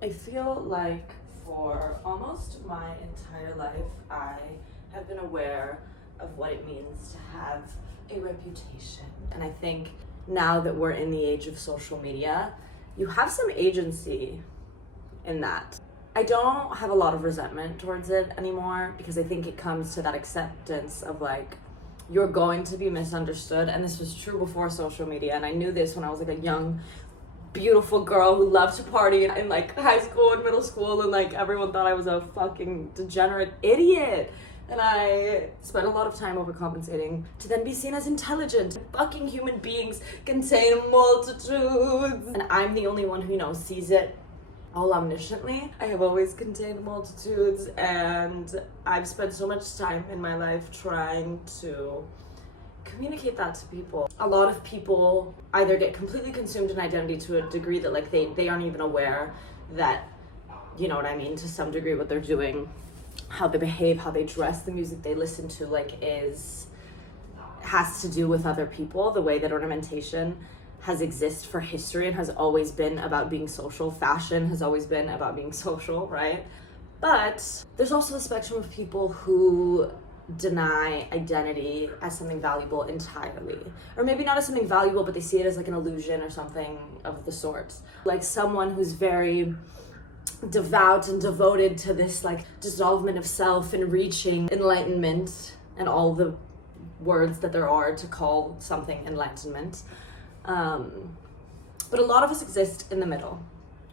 I feel like for almost my entire life, I have been aware of what it means to have a reputation. And I think now that we're in the age of social media, you have some agency in that. I don't have a lot of resentment towards it anymore because I think it comes to that acceptance of like, you're going to be misunderstood. And this was true before social media. And I knew this when I was like a young, beautiful girl who loved to party in like high school and middle school, and like everyone thought I was a fucking degenerate idiot. And I spent a lot of time overcompensating to then be seen as intelligent. Fucking human beings contain multitudes. And I'm the only one who, sees it all omnisciently. I have always contained multitudes, and I've spent so much time in my life trying to communicate that to people. A lot of people either get completely consumed in identity to a degree that like they aren't even aware that, you know what I mean, to some degree what they're doing, how they behave, how they dress, the music they listen to, like has to do with other people. The way that ornamentation has existed for history and has always been about being social. Fashion has always been about being social, right? But there's also the spectrum of people who deny identity as something valuable entirely. Or maybe not as something valuable, but they see it as like an illusion or something of the sort. Like someone who's very devout and devoted to this like dissolvement of self and reaching enlightenment and all the words that there are to call something enlightenment. But a lot of us exist in the middle,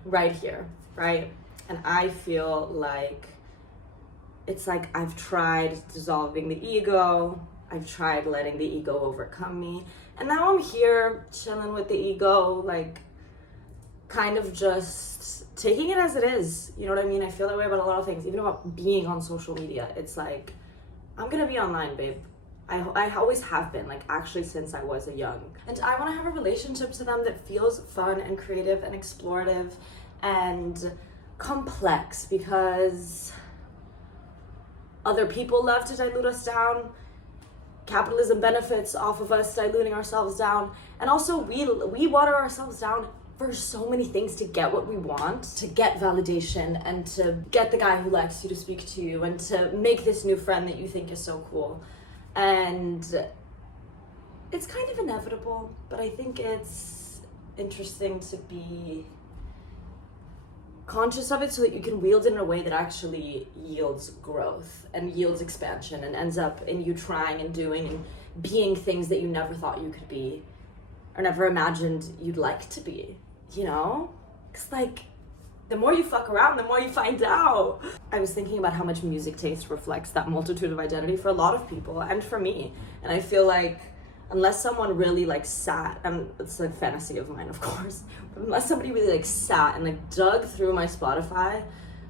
right here, right? And I feel like it's like I've tried dissolving the ego, I've tried letting the ego overcome me, and now I'm here chilling with the ego, like kind of just taking it as it is. You know what I mean? I feel that way about a lot of things, even about being on social media. It's like, I'm gonna be online, babe. I always have been, like actually since I was a young. And I wanna have a relationship to them that feels fun and creative and explorative and complex, because other people love to dilute us down. Capitalism benefits off of us diluting ourselves down. And also we water ourselves down for so many things to get what we want, to get validation and to get the guy who likes you to speak to you and to make this new friend that you think is so cool. And it's kind of inevitable, but I think it's interesting to be conscious of it so that you can wield it in a way that actually yields growth and yields expansion and ends up in you trying and doing and being things that you never thought you could be or never imagined you'd like to be, Because like, the more you fuck around, the more you find out. I was thinking about how much music taste reflects that multitude of identity for a lot of people and for me. And I feel like unless someone really like sat, and it's a fantasy of mine, of course, but unless somebody really like sat and like dug through my Spotify,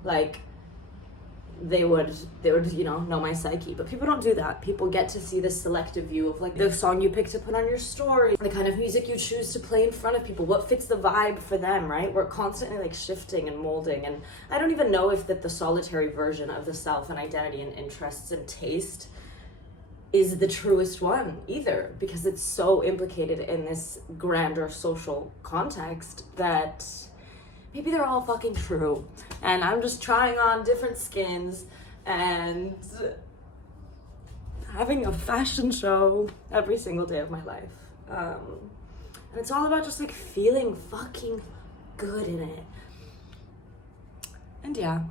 like they would know my psyche. But people don't do that. People get to see this selective view of like the song you pick to put on your story, the kind of music you choose to play in front of people, what fits the vibe for them, right? We're constantly like shifting and molding, and I don't even know if that the solitary version of the self and identity and interests and taste is the truest one either, because it's so implicated in this grander social context that maybe they're all fucking true. And I'm just trying on different skins and having a fashion show every single day of my life. And it's all about just like feeling fucking good in it. And yeah,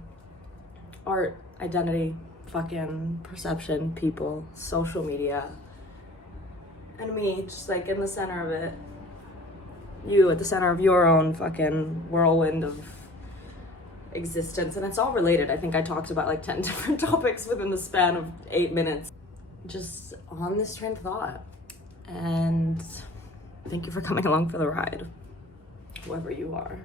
art, identity, fucking perception, people, social media, and me just like in the center of it. You at the center of your own fucking whirlwind of existence. And it's all related. I think I talked about like 10 different topics within the span of 8 minutes. Just on this train of thought. And thank you for coming along for the ride, whoever you are.